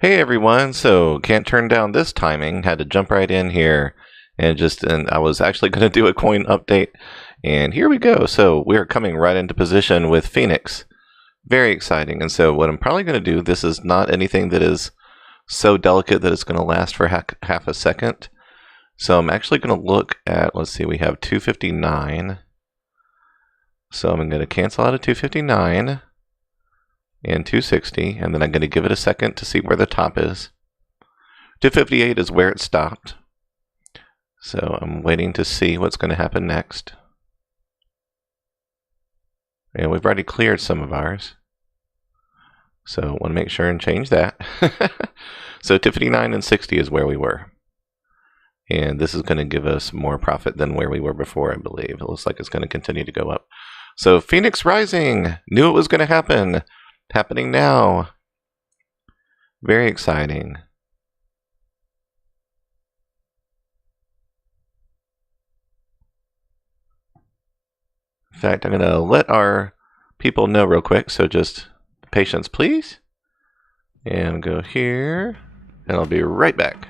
Hey everyone, so can't turn down this timing, had to jump right in here and I was actually going to do a coin update and here we go. So we're coming right into position with Phoenix. Very exciting. And so what I'm probably going to do, this is not anything that is so delicate that it's going to last for half a second. So I'm actually going to look at, let's see, we have 259. So I'm going to cancel out of 259. And 260, and then I'm going to give it a second to see where the top is. 258 is where it stopped. So I'm waiting to see what's going to happen next. And we've already cleared some of ours. So I want to make sure and change that. So 259 and 60 is where we were. And this is going to give us more profit than where we were before, I believe. It looks like it's going to continue to go up. So Phoenix rising! Knew it was going to happen. Happening now. Very exciting. In fact, I'm going to let our people know real quick, so just patience, please. And go here, and I'll be right back.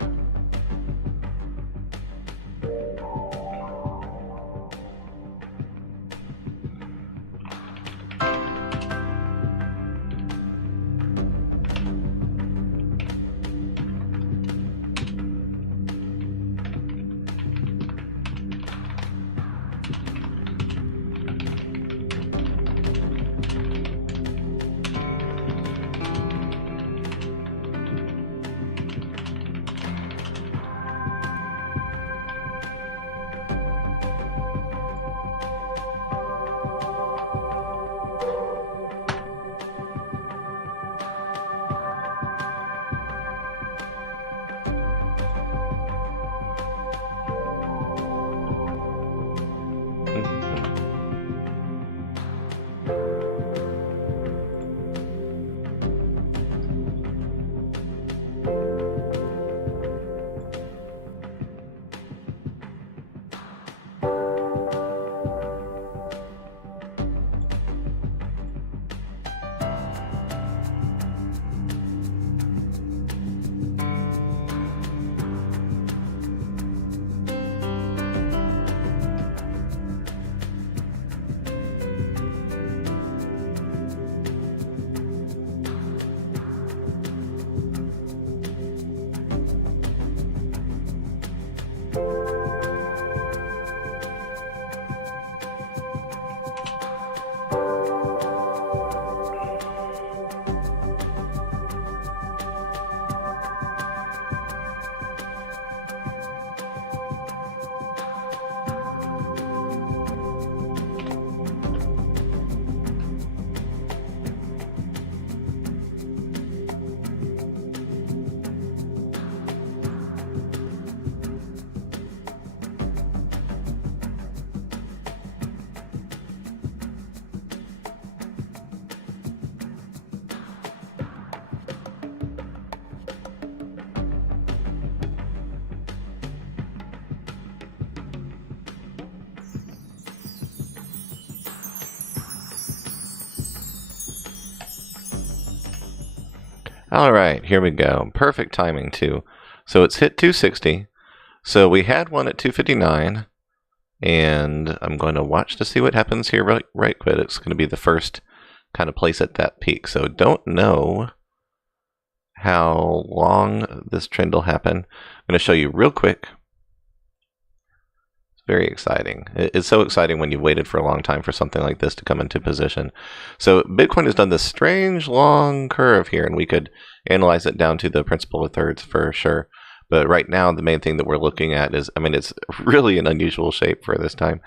All right, here we go. Perfect timing too. So it's hit 260. So we had one at 259, and I'm going to watch to see what happens here right quick. It's going to be the first kind of place at that peak. So don't know how long this trend will happen. I'm going to show you real quick. It's very exciting. It's so exciting when you've waited for a long time for something like this to come into position. So Bitcoin has done this strange long curve here, and we could analyze it down to the principal of thirds for sure. But right now, the main thing that we're looking at is, I mean, it's really an unusual shape for this time.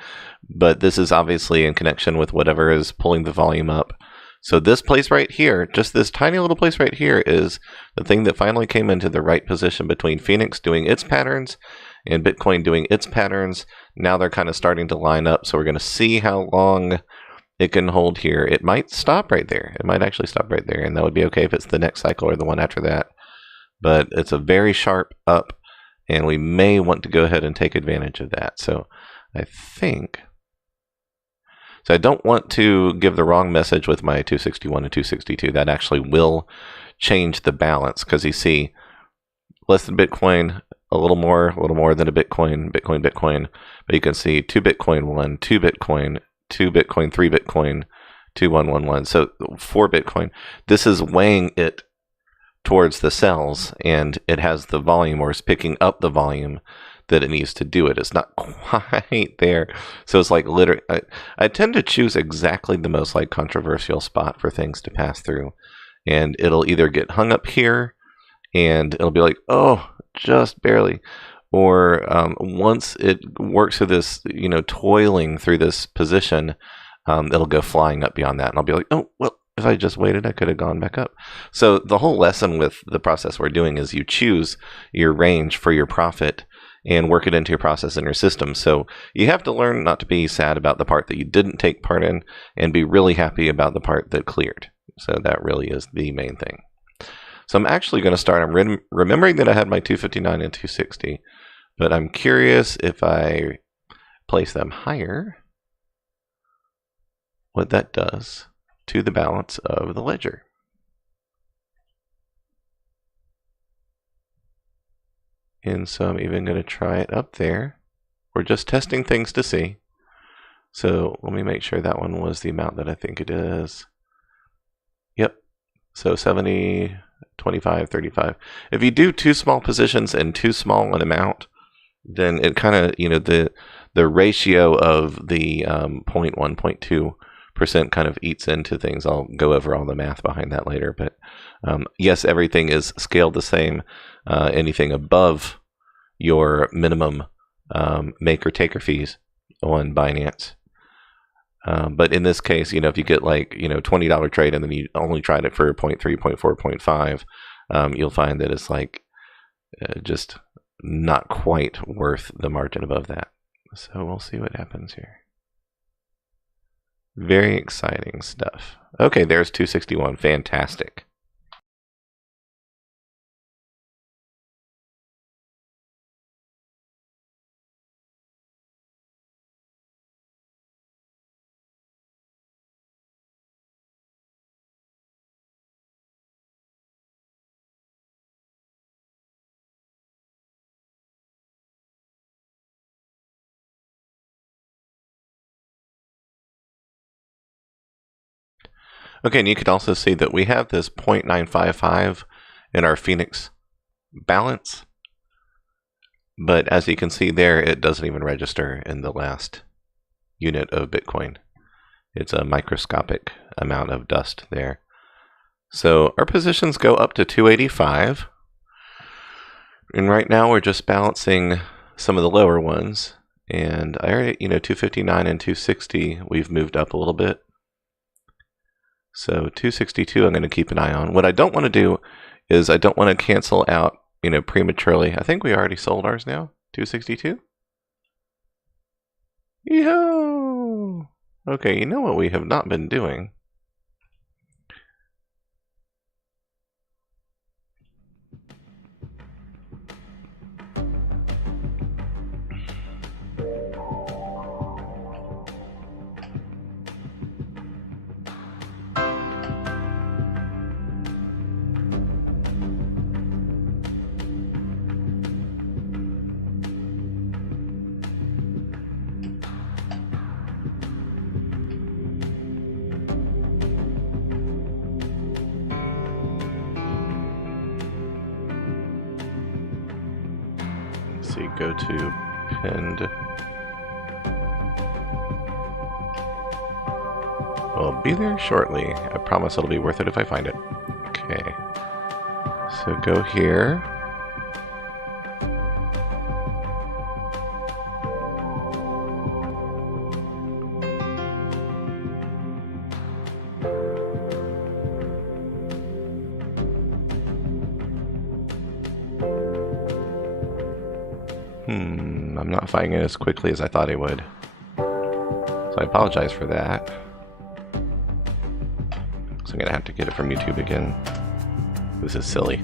But this is obviously in connection with whatever is pulling the volume up. So this place right here, just this tiny little place right here, is the thing that finally came into the right position between Phoenix doing its patterns and Bitcoin doing its patterns. Now they're kind of starting to line up. So we're going to see how long it can hold here. It might stop right there. It might actually stop right there. And that would be okay if it's the next cycle or the one after that. But it's a very sharp up, and we may want to go ahead and take advantage of that. So I think... So I don't want to give the wrong message with my 261 and 262. That actually will change the balance, because you see less than Bitcoin, a little more than a Bitcoin, but you can see 2 Bitcoin, 1, 2 Bitcoin, 2 Bitcoin, 3 Bitcoin, 2, 1, 1, 1. So 4 Bitcoin. This is weighing it towards the cells, and it has the volume, or is picking up the volume that it needs to do it. It's not quite there. So it's like literally, I tend to choose exactly the most like controversial spot for things to pass through. And it'll either get hung up here and it'll be like, oh, just barely. Or once it works through this, toiling through this position, it'll go flying up beyond that. And I'll be like, oh, well, if I just waited, I could have gone back up. So the whole lesson with the process we're doing is you choose your range for your profit and work it into your process and your system. So you have to learn not to be sad about the part that you didn't take part in, and be really happy about the part that cleared. So that really is the main thing. So I'm actually going to start. I'm remembering that I had my 259 and 260, but I'm curious if I place them higher, what that does to the balance of the ledger. And so I'm even going to try it up there. We're just testing things to see. So let me make sure that one was the amount that I think it is. Yep. So 70, 25, 35. If you do 2 small positions and too small an amount, then it kind of, the ratio of the 0.1, 0.2% kind of eats into things. I'll go over all the math behind that later. But yes, everything is scaled the same. Anything above your minimum maker taker fees on Binance. But in this case, if you get like, $20 trade and then you only tried it for 0.3, 0.4, 0.5, you'll find that it's like just not quite worth the margin above that. So we'll see what happens here. Very exciting stuff. Okay, there's 261. Fantastic. Okay, and you can also see that we have this 0.955 in our Phoenix balance. But as you can see there, it doesn't even register in the last unit of Bitcoin. It's a microscopic amount of dust there. So our positions go up to 285. And right now we're just balancing some of the lower ones. And I already, 259 and 260, we've moved up a little bit. So 262 I'm going to keep an eye on. What I don't want to do is I don't want to cancel out, prematurely. I think we already sold ours now. 262? Yo! Okay, you know what we have not been doing? See, go to pinned. I'll be there shortly. I promise it'll be worth it if I find it. Okay. So go here. I'm not finding it as quickly as I thought I would. So I apologize for that. So I'm gonna have to get it from YouTube again. This is silly.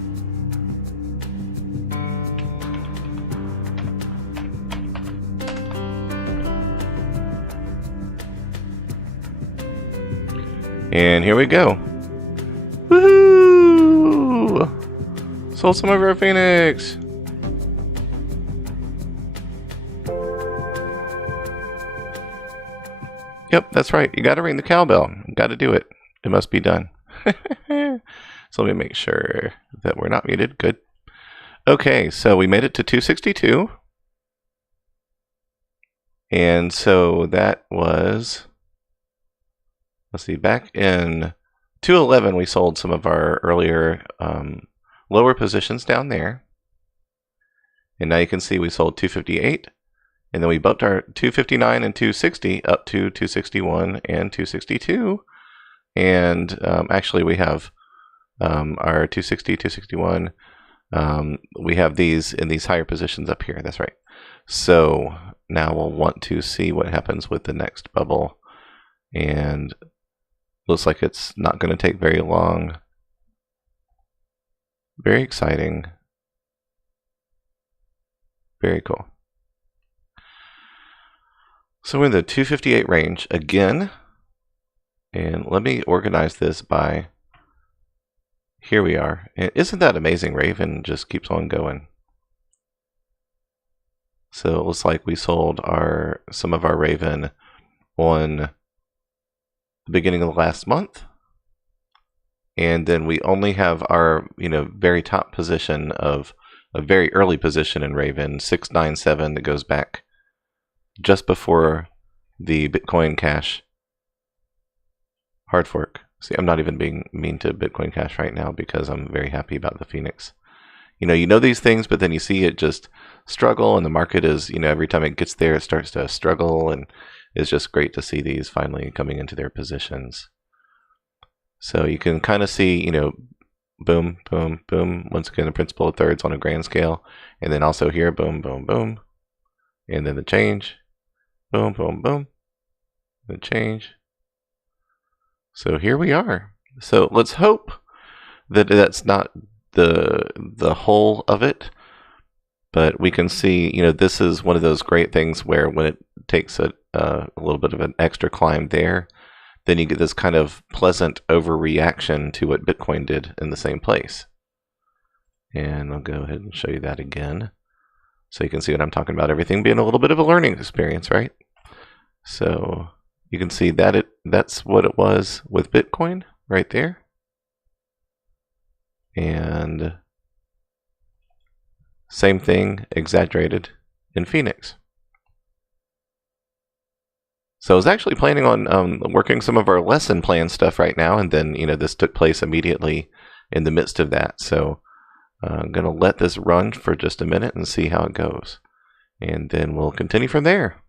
And here we go. Woohoo! Sold some of our Phoenix. Yep, that's right. You got to ring the cowbell. Got to do it. It must be done. So let me make sure that we're not muted. Good. Okay, so we made it to 262. And so that was, let's see, back in 211, we sold some of our earlier lower positions down there. And now you can see we sold 258. And then we bumped our 259 and 260 up to 261 and 262. And actually, we have our 260, 261. We have these in these higher positions up here. That's right. So now we'll want to see what happens with the next bubble. And looks like it's not going to take very long. Very exciting. Very cool. So we're in the 258 range again. And let me organize this by, here we are. And isn't that amazing? Raven just keeps on going. So it looks like we sold some of our Raven on the beginning of the last month. And then we only have our, very top position of a very early position in Raven, 697, that goes back just before the Bitcoin Cash hard fork. See, I'm not even being mean to Bitcoin Cash right now because I'm very happy about the Phoenix. You know these things, but then you see it just struggle, and the market is, every time it gets there, it starts to struggle, and it's just great to see these finally coming into their positions. So you can kind of see, boom, boom, boom. Once again, the principal of thirds on a grand scale, and then also here, boom, boom, boom, and then the change, boom, boom, boom, the change. So here we are. So let's hope that that's not the whole of it, but we can see, this is one of those great things where when it takes a little bit of an extra climb there, then you get this kind of pleasant overreaction to what Bitcoin did in the same place. And I'll go ahead and show you that again, so you can see what I'm talking about. Everything being a little bit of a learning experience, right? So you can see that that's what it was with Bitcoin right there. And same thing exaggerated in Phoenix. So I was actually planning on working some of our lesson plan stuff right now, and then this took place immediately in the midst of that. So I'm going to let this run for just a minute and see how it goes, and then we'll continue from there.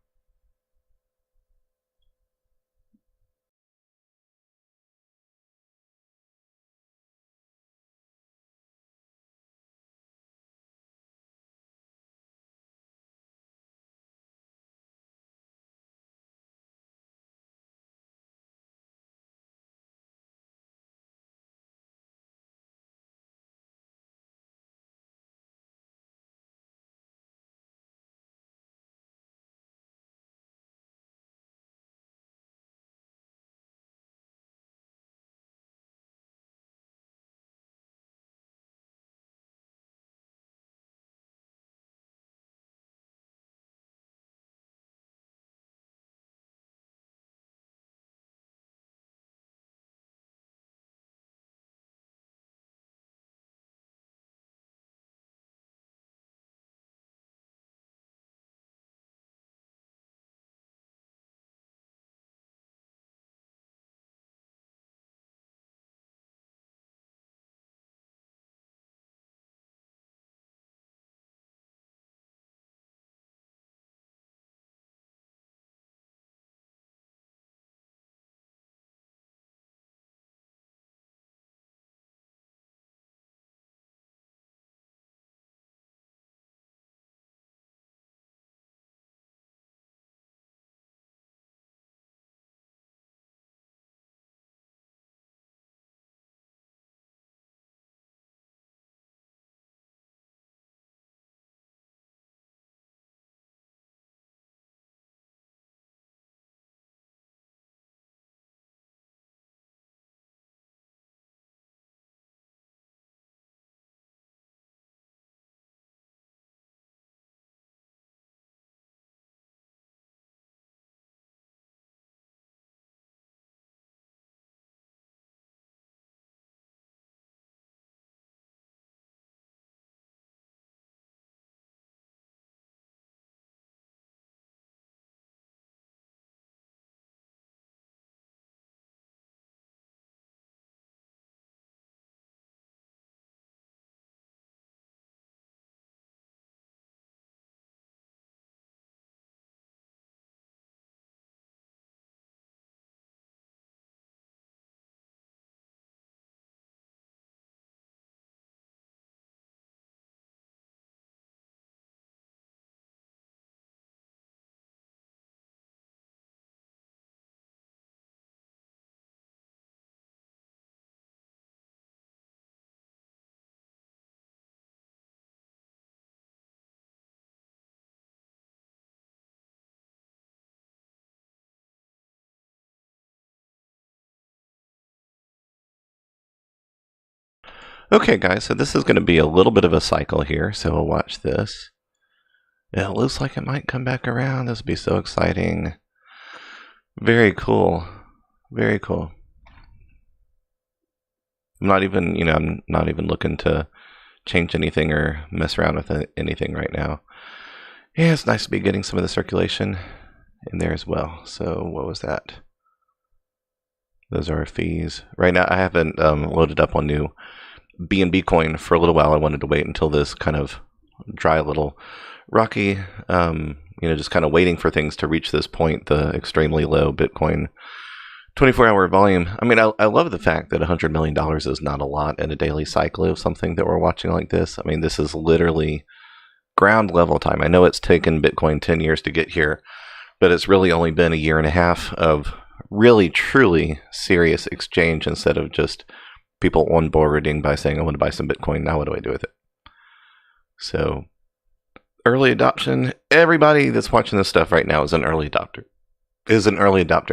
Okay, guys, so this is going to be a little bit of a cycle here, so we'll watch this. It looks like it might come back around. This would be so exciting. Very cool. Very cool. I'm not even looking to change anything or mess around with anything right now. Yeah, it's nice to be getting some of the circulation in there as well. So what was that? Those are our fees. Right now I haven't loaded up on new BNB coin for a little while. I wanted to wait until this kind of dry, little rocky, just kind of waiting for things to reach this point, the extremely low Bitcoin 24-hour volume. I mean, I love the fact that $100 million is not a lot in a daily cycle of something that we're watching like this. I mean, this is literally ground level time. I know it's taken Bitcoin 10 years to get here, but it's really only been a year and a half of really, truly serious exchange instead of just people onboarding by saying, I want to buy some Bitcoin. Now what do I do with it? So early adoption. Everybody that's watching this stuff right now is an early adopter.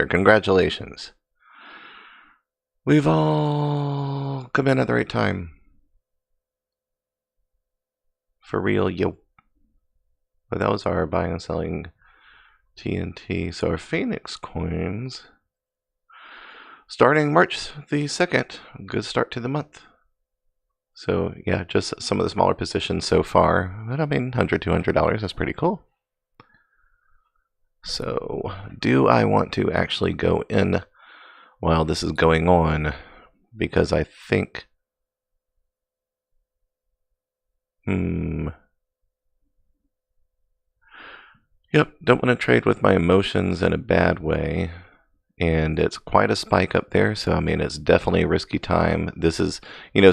Congratulations. We've all come in at the right time. For real, yo. But that was our buying and selling TNT. So our Phoenix coins, starting March the 2nd. Good start to the month. So yeah, just some of the smaller positions so far. But I mean, $100, $200, that's pretty cool. So do I want to actually go in while this is going on? Because I think... Yep, don't want to trade with my emotions in a bad way. And it's quite a spike up there, so I mean, it's definitely a risky time. This is,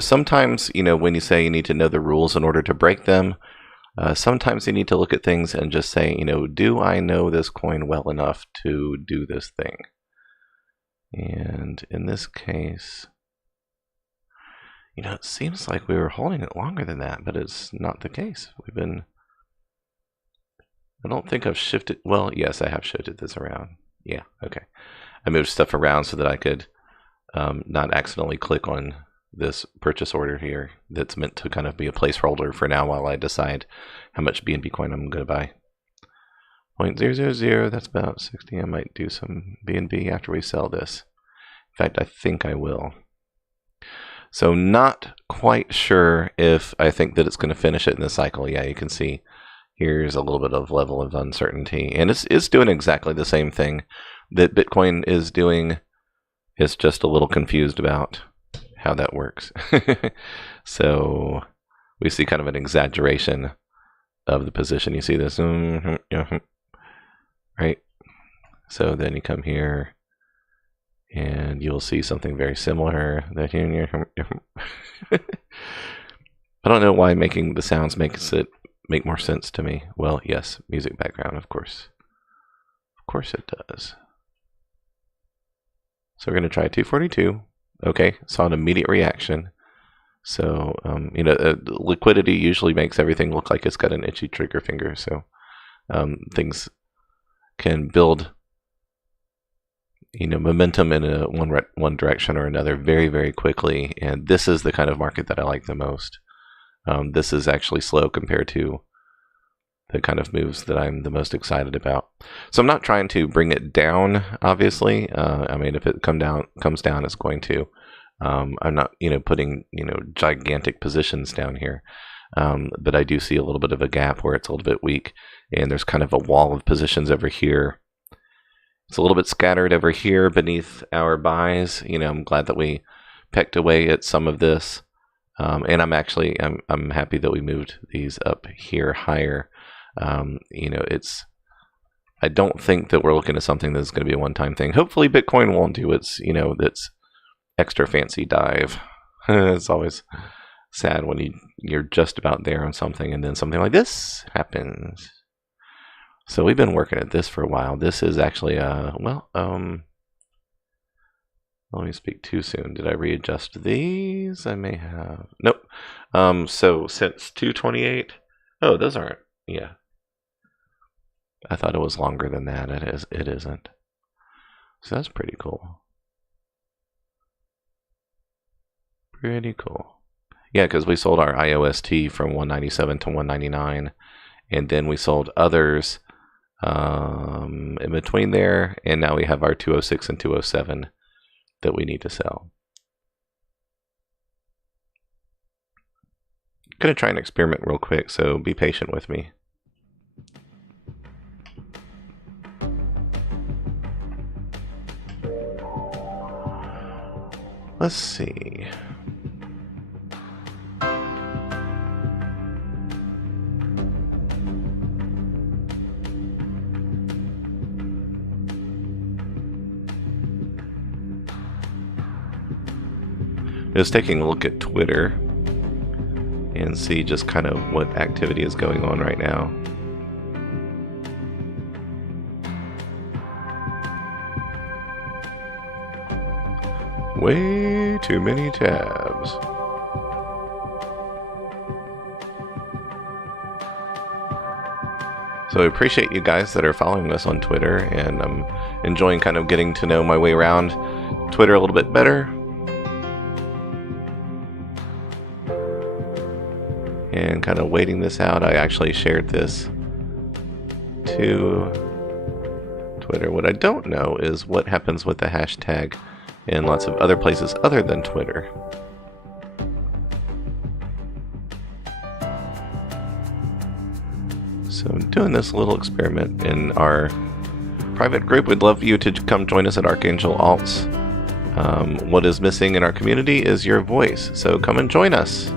sometimes, when you say you need to know the rules in order to break them, sometimes you need to look at things and just say, do I know this coin well enough to do this thing? And in this case, it seems like we were holding it longer than that, but it's not the case. I don't think I've shifted. Well, yes, I have shifted this around. Yeah, okay. I moved stuff around so that I could not accidentally click on this purchase order here that's meant to kind of be a placeholder for now while I decide how much BNB coin I'm going to buy. 0.000, that's about 60. I might do some BNB after we sell this. In fact, I think I will. So not quite sure if I think that it's going to finish it in the cycle. Yeah, you can see here's a little bit of level of uncertainty. And it's doing exactly the same thing that Bitcoin is doing. It's just a little confused about how that works. So we see kind of an exaggeration of the position. You see this, right? So then you come here and you'll see something very similar. I don't know why making the sounds makes it make more sense to me. Well, yes, music background, of course. Of course it does. So we're going to try 242. Okay, saw an immediate reaction. So, liquidity usually makes everything look like it's got an itchy trigger finger. So things can build, momentum in one direction or another very, very quickly. And this is the kind of market that I like the most. This is actually slow compared to the kind of moves that I'm the most excited about. So I'm not trying to bring it down, obviously. I mean, if it comes down, it's going to. I'm not, putting, gigantic positions down here. But I do see a little bit of a gap where it's a little bit weak. And there's kind of a wall of positions over here. It's a little bit scattered over here beneath our buys. I'm glad that we pecked away at some of this. And I'm happy that we moved these up here higher. I don't think that we're looking at something that's going to be a one-time thing. Hopefully Bitcoin won't do its extra fancy dive. It's always sad when you're just about there on something and then something like this happens. So we've been working at this for a while. This is actually let me speak too soon. Did I readjust these? I may have. Nope. So since 228. Oh, those aren't. Yeah. I thought it was longer than that. It isn't. So that's pretty cool. Pretty cool. Yeah, because we sold our IOST from 197 to 199, and then we sold others in between there, and now we have our 206 and 207 that we need to sell. I'm going to try an experiment real quick, so be patient with me. Let's see. Just taking a look at Twitter and see just kind of what activity is going on right now. Way too many tabs. So I appreciate you guys that are following us on Twitter, and I'm enjoying kind of getting to know my way around Twitter a little bit better. And kind of waiting this out. I actually shared this to Twitter. What I don't know is what happens with the hashtag in lots of other places other than Twitter. So I'm doing this little experiment in our private group. We'd love you to come join us at Archangel Alts. What is missing in our community is your voice, so come and join us.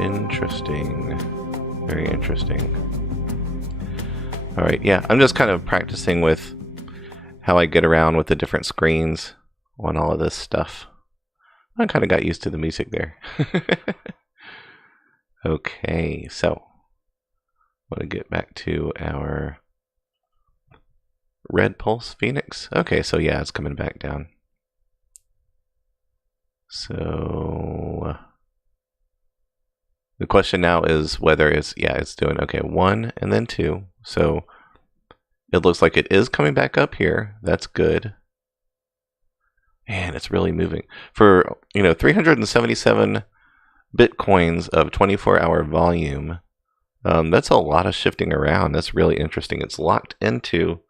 Interesting. Very interesting. Alright, yeah, I'm just kind of practicing with how I get around with the different screens on all of this stuff. I kind of got used to the music there. Okay, so I want to get back to our Red Pulse Phoenix. Okay, so yeah, it's coming back down. So the question now is whether it's doing okay, 1 and then 2. So it looks like it is coming back up here. That's good. Man, it's really moving. For 377 Bitcoins of 24-hour volume, that's a lot of shifting around. That's really interesting. It's locked into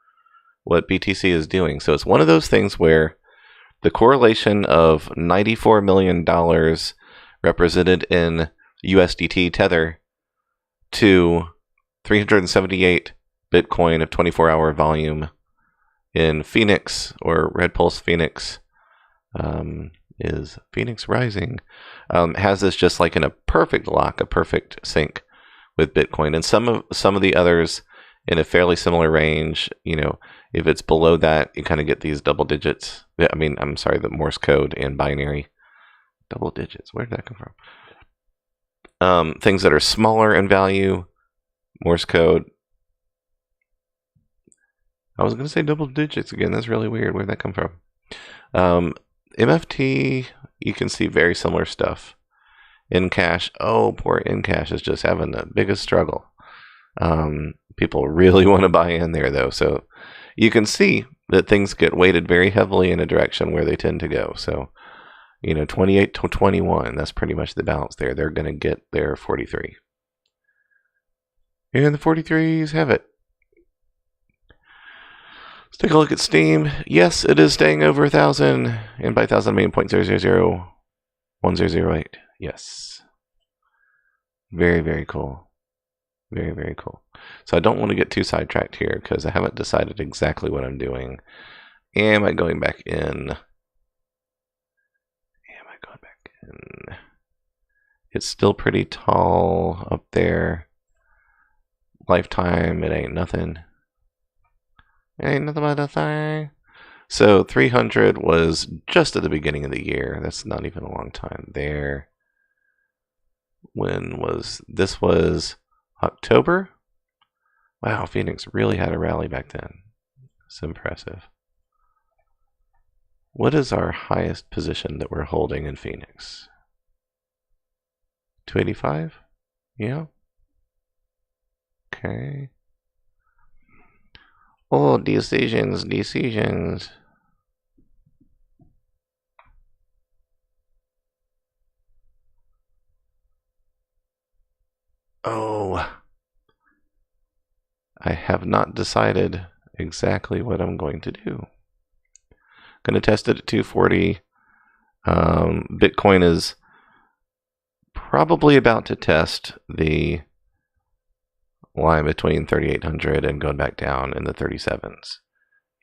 what BTC is doing. So it's one of those things where the correlation of $94 million represented in USDT Tether to 378 Bitcoin of 24-hour volume in Phoenix, or Red Pulse Phoenix, is Phoenix Rising, has this just like in a perfect lock, a perfect sync with Bitcoin. And some of the others in a fairly similar range, if it's below that, you kind of get these double digits. The Morse code and binary. Double digits, where did that come from? Things that are smaller in value, Morse code. I was going to say double digits again. That's really weird. Where'd that come from? MFT, you can see very similar stuff. Encash, oh, poor Encash is just having the biggest struggle. People really want to buy in there, though. So you can see that things get weighted very heavily in a direction where they tend to go. So 28 to 21, that's pretty much the balance there. They're going to get their 43. And the 43s have it. Let's take a look at Steam. Yes, it is staying over 1,000. And by 1,000, I mean 0.0001008. Yes. Very, very cool. Very, very cool. So I don't want to get too sidetracked here because I haven't decided exactly what I'm doing. Am I going back in? It's still pretty tall up there. Lifetime, it ain't nothing. It ain't nothing but a thing. So 300 was just at the beginning of the year. That's not even a long time there. This was October? Wow, Phoenix really had a rally back then. It's impressive. What is our highest position that we're holding in Phoenix? 285? Yeah. Okay. Oh, decisions. Oh, I have not decided exactly what I'm going to do. Going to test it at 240. Bitcoin is probably about to test the line between 3,800 and going back down in the 37s.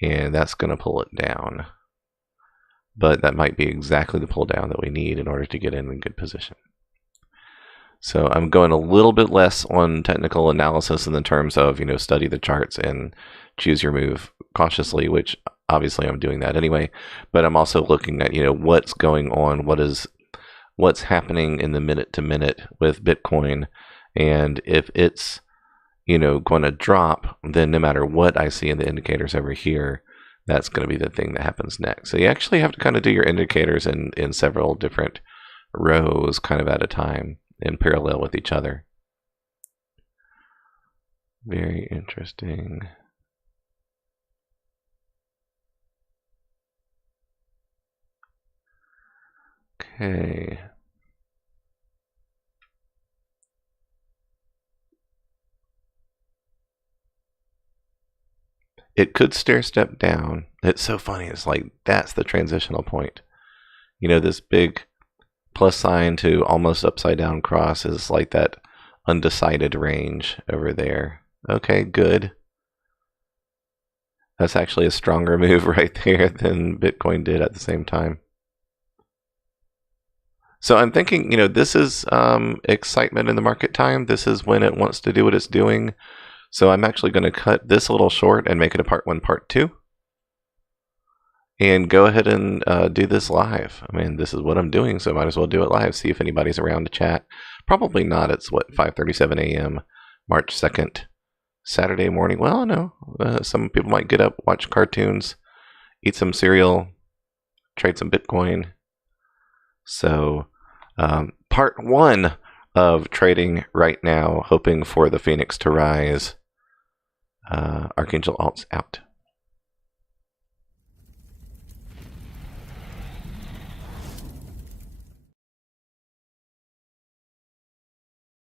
And that's going to pull it down. But that might be exactly the pull down that we need in order to get in good position. So I'm going a little bit less on technical analysis in the terms of, study the charts and choose your move cautiously, which obviously I'm doing that anyway. But I'm also looking at, what's going on, what's happening in the minute to minute with Bitcoin. And if it's, going to drop, then no matter what I see in the indicators over here, that's going to be the thing that happens next. So you actually have to kind of do your indicators in several different rows kind of at a time in parallel with each other. Very interesting. Okay. It could stair step down. It's so funny. It's like that's the transitional point. This big plus sign to almost upside down cross is like that undecided range over there. Okay, good. That's actually a stronger move right there than Bitcoin did at the same time. So I'm thinking, this is excitement in the market time. This is when it wants to do what it's doing. So I'm actually going to cut this a little short and make it a part 1, part 2. And go ahead and do this live. I mean, this is what I'm doing, so I might as well do it live. See if anybody's around to chat. Probably not. It's 5:37 a.m. March 2nd, Saturday morning. Well, no. Some people might get up, watch cartoons, eat some cereal, trade some Bitcoin. So, part 1 of trading right now, hoping for the Phoenix to rise. Archangel Alts out.